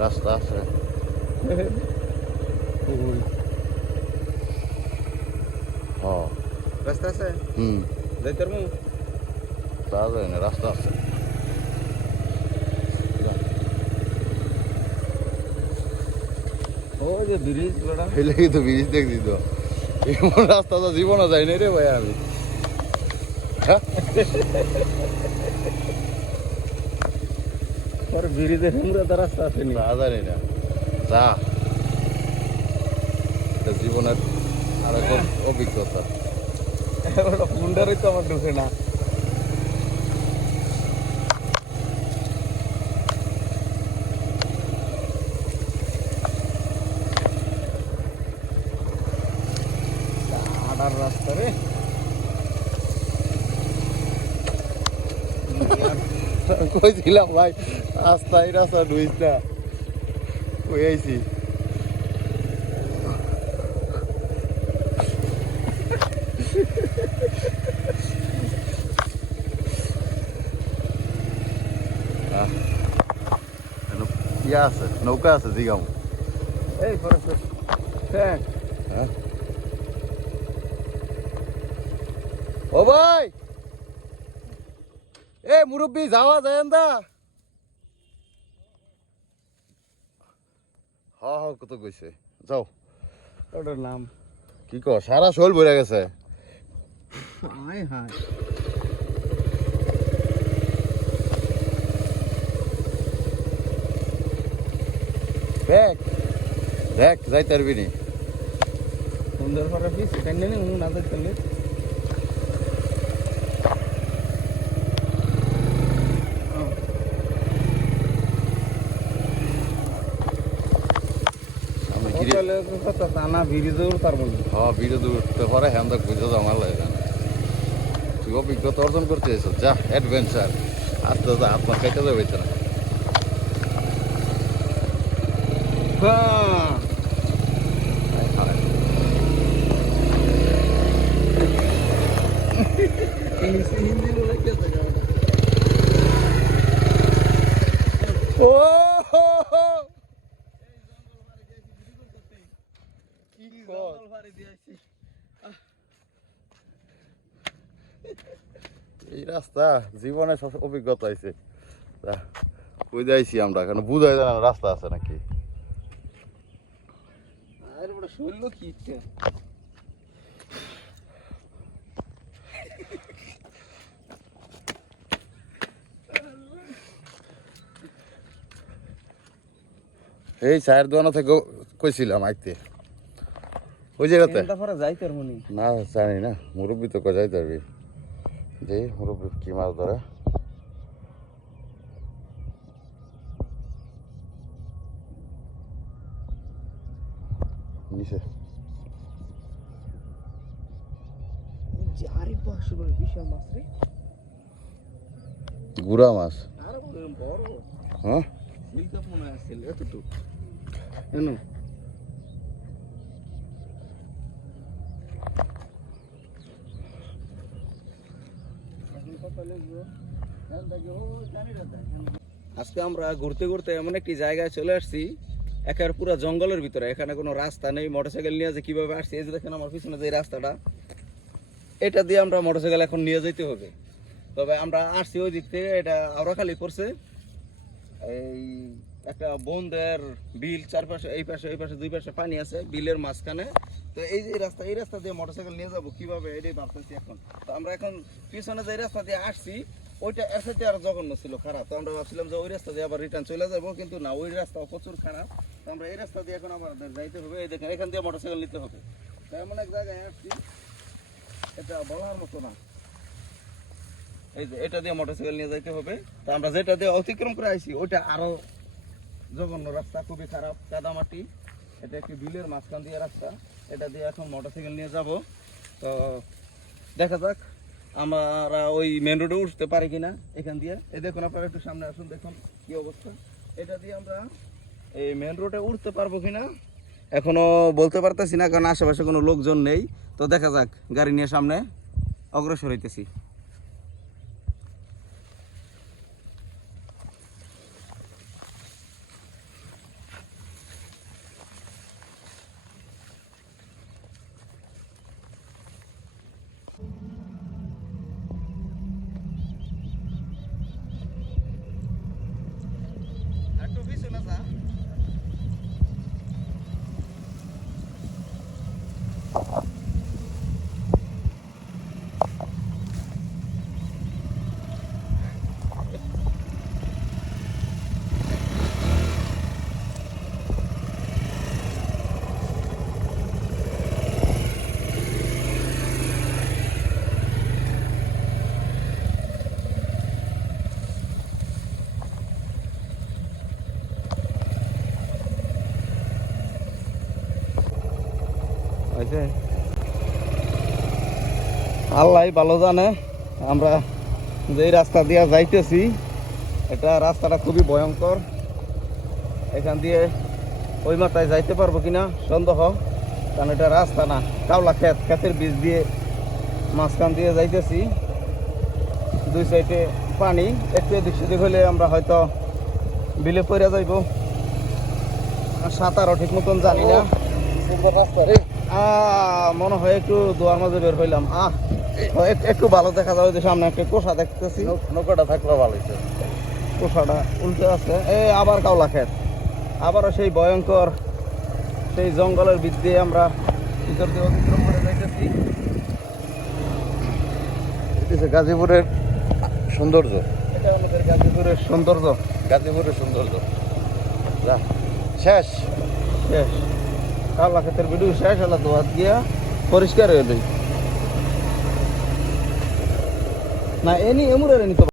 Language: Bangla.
রাস্তা আছে রাস্তা আছে যাইতে পারবো তা যায় না রাস্তা আছে ওই যে ব্রিজ ফেলে তো ব্রিজ দেখছি তো এমন রাস্তা তো জীবনে যাই না রে ভাই আমি ব্রিজের রাস্তা আছে তা জানি না যা জীবনের আর একটা অভিজ্ঞতা মুন্ডারই তো আমার ঢুকে না আডার রাস্তা রে কইছিলাম ভাই রাস্তা এই রাস্তা ঢুইস না কই আইছি ইয়া আছে নৌকা আছে জিগাম এই হ্যাঁ হ্যাঁ ও ভাই এ মুরব্বি যাওয়া যায় না হ্যাঁ হ্যাঁ কত কইছে যাও ওটার নাম কি কর সারা শোল ভরে গেছে আয় হায় দেখ দেখ যাইতে পারবি নি সুন্দর করে পিস টেনে নে না দেখতে টানা ব্রিজে উঠতে পারবো না হ্যাঁ ব্রিজে উঠতে পারে হ্যাঁ দেখ বুঝে তো আমার লাগে না তুই অভিজ্ঞতা অর্জন করতে এসো যা অ্যাডভেঞ্চার আস্তে আস্তে হাত পা কেটে যাবে না এই রাস্তা জীবনে সব অভিজ্ঞতা হয়েছে কই যাইছি আমরা কেন বুঝাই জানা রাস্তা আছে নাকি শরীর কি ইচ্ছা এই চায়ের দোকান থেকে কইছিলাম আইতে ওই জায়গাতে যাইতে পারবো না জানি না মুরব্বী তো যাইতে পারবি যে মুরব্বী কি মাছ ধরে নিচে বিশাল মাছ রে গুড়া মাছ বড় হ্যাঁ মিলকাপ মনে আসছিল এতটুকু কেন আজকে আমরা ঘুরতে ঘুরতে এমন একটি জায়গায় চলে আসছি একের পুরো জঙ্গলের ভিতরে এখানে কোনো রাস্তা নেই মোটরসাইকেল নিয়ে যে কিভাবে আসছি এই যে দেখেন আমার পিছনে যে রাস্তাটা এটা দিয়ে আমরা মোটরসাইকেল এখন নিয়ে যেতে হবে তবে আমরা আসছি ওই দিক থেকে এটা আওড়াখালি পড়ছে এই একটা বন্ধের বিল চারপাশে এই পাশে দুই পাশে পানি আছে বিলের মাঝখানে তো এই যে এই রাস্তা দিয়ে মোটরসাইকেল নিয়ে যাবো কিভাবে এটাই ভাবতেছি এখন তো আমরা এখন পিছনে যে রাস্তা দিয়ে আসছি ওইটা এর সাথে আর জঘন্য ছিল খারাপ তো আমরা ভাবছিলাম যে ওই রাস্তা দিয়ে আবার রিটার্ন চলে যাবো কিন্তু না ওই রাস্তা প্রচুর খারাপ তো আমরা এই রাস্তা দিয়ে এখন আমাদের যাইতে হবে এই দেখেন এখান দিয়ে মোটরসাইকেল নিতে হবে তো এমন এক জায়গায় আসছি এটা বলার মতো না এই যে এটা দিয়ে মোটরসাইকেল নিয়ে যাইতে হবে তো আমরা যেটা দিয়ে অতিক্রম করে আইছি ওইটা আরো জঘন্য রাস্তা খুবই খারাপ কাদামাটি এটা একটি বিলের মাঝখান দিয়ে রাস্তা এটা দিয়ে এখন মোটরসাইকেল নিয়ে যাব তো দেখা যাক আমরা ওই মেন রোডে উঠতে পারি কিনা এখান দিয়ে। এই দেখুন আপনারা একটু সামনে আসুন, দেখুন কি অবস্থা। এটা দিয়ে আমরা এই মেন রোডে উঠতে পারবো কিনা এখনো বলতে পারতেছি না, কারণ আশেপাশে কোনো লোকজন নেই। তো দেখা যাক, গাড়ি নিয়ে সামনে অগ্রসর হইতেছি। একটু পিছনে যা। আল্লাহ ভালো জানে আমরা যেই রাস্তা দিয়ে যাইতেছি, এটা রাস্তাটা খুবই ভয়ঙ্কর। এখান দিয়ে ওই মাথায় যাইতে পারবো কিনা সন্দেহ, কারণ এটা রাস্তা না, কাওলা ক্ষেত, ক্ষেতের বীজ দিয়ে মাঝখান দিয়ে যাইতেছি। দুই সাইডে পানি, একটু এদিক সেদিক হলে আমরা হয়তো বিলে পড়ে যাইব। সাঁতারও ঠিক মতন জানি না। রাস্তা রে, মনে হয় একটু দোয়ার মাঝে বের হইলাম। একটু ভালো দেখা যাবে যে সামনে একটা কোষা দেখতেছি। নৌকাটা থাকলে ভালো হইতো। কোষাটা উল্টে আছে, এই আবার কাওলা ক্ষেত, আবারও সেই ভয়ঙ্কর সেই জঙ্গলের ভিতর দিয়ে আমরা ভিতর দিয়ে অতিক্রম করে যাইতেছি। এটা গাজীপুরের সৌন্দর্য, এটা আমাদের গাজীপুরের সৌন্দর্য। গাজীপুরের সৌন্দর্য যা শেষ। শেষ কাওলা ক্ষেতের ভিডিও শেষ হলো, দোয়া দিয়া পরিষ্কার হয়ে না এমুরের এনি তো